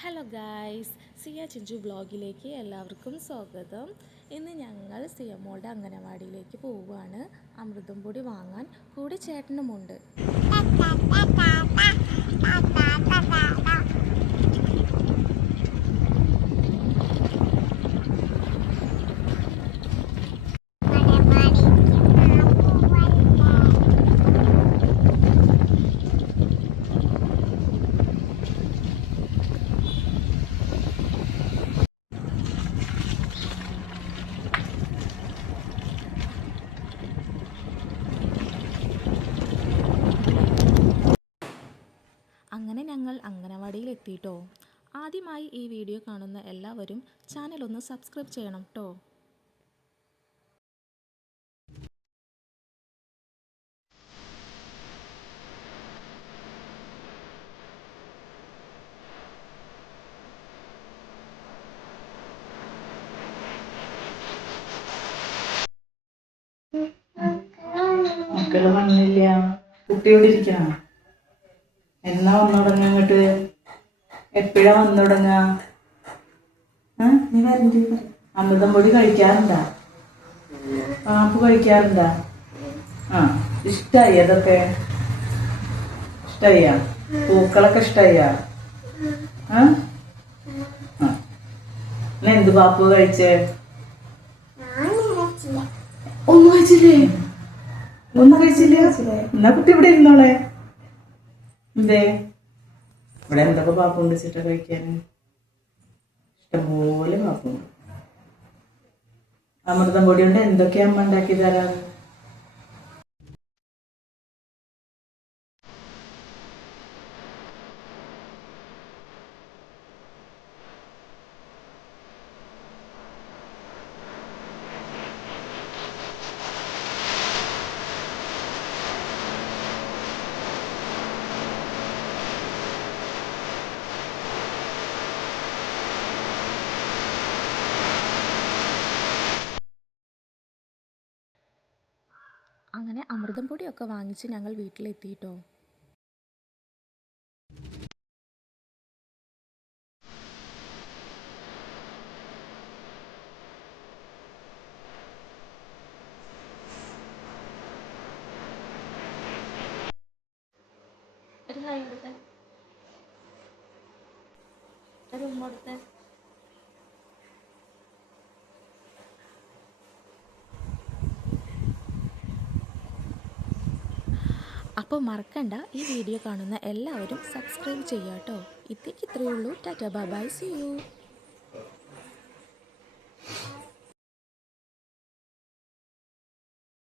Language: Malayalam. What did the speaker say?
ഹലോ ഗായ്സ്, സിയ ചിഞ്ചു ബ്ലോഗിലേക്ക് എല്ലാവർക്കും സ്വാഗതം. ഇന്ന് ഞങ്ങൾ സിയമോളുടെ അംഗനവാടിയിലേക്ക് പോവുകയാണ് അമൃതം പൊടി വാങ്ങാൻ. കൂടെ ചേട്ടനുമുണ്ട്. അങ്ങനെ ഞങ്ങൾ അംഗനവാടിയിൽ എത്തിയിട്ടോ. ആദ്യമായി ഈ വീഡിയോ കാണുന്ന എല്ലാവരും ചാനൽ ഒന്ന് സബ്സ്ക്രൈബ് ചെയ്യണം കേട്ടോ. മക്കള് വന്നില്ല. കുട്ടിയോട് ഇരിക്കണം. എന്നാ വന്നു തുടങ്ങ? ഇങ്ങോട്ട് എപ്പോഴാ വന്നു തുടങ്ങ? അമൃതം പൊടി കഴിക്കാറുണ്ടാ? പാമ്പ് കഴിക്കാറുണ്ടാ? ആ, ഇഷ്ടായി അതൊക്കെ? ഇഷ്ടായ? പൂക്കളൊക്കെ ഇഷ്ടായ? എന്ത് പാമ്പ് കഴിച്ചേ? ഒന്നും കഴിച്ചില്ലേ? ഒന്നും കഴിച്ചില്ല? എന്നാ കുട്ടി ഇവിടെ ഇരുന്നോളെ. എന്തേ? ഇവിടെ എന്തൊക്കെ പാപ്പുണ്ട് വെച്ചിട്ടാ കഴിക്കാന്? ഇഷ്ടംപോലെ പാപ്പുണ്ട്. അമൃതം പൊടി കൊണ്ട് എന്തൊക്കെയാ അമ്മ ഉണ്ടാക്കി തരാറ്? അങ്ങനെ അമൃതം പൊടിയൊക്കെ വാങ്ങിച്ച് ഞങ്ങൾ വീട്ടിലെത്തിയിട്ടോ. ഒരു കൈ കൊടുത്തേ, ഒരു ഉമ്മ കൊടുത്തേ. അപ്പോൾ മറക്കണ്ട, ഈ വീഡിയോ കാണുന്ന എല്ലാവരും സബ്സ്ക്രൈബ് ചെയ്യുക കേട്ടോ. ഇത്രയേ ഉള്ളൂ. Tata, bye bye, see U.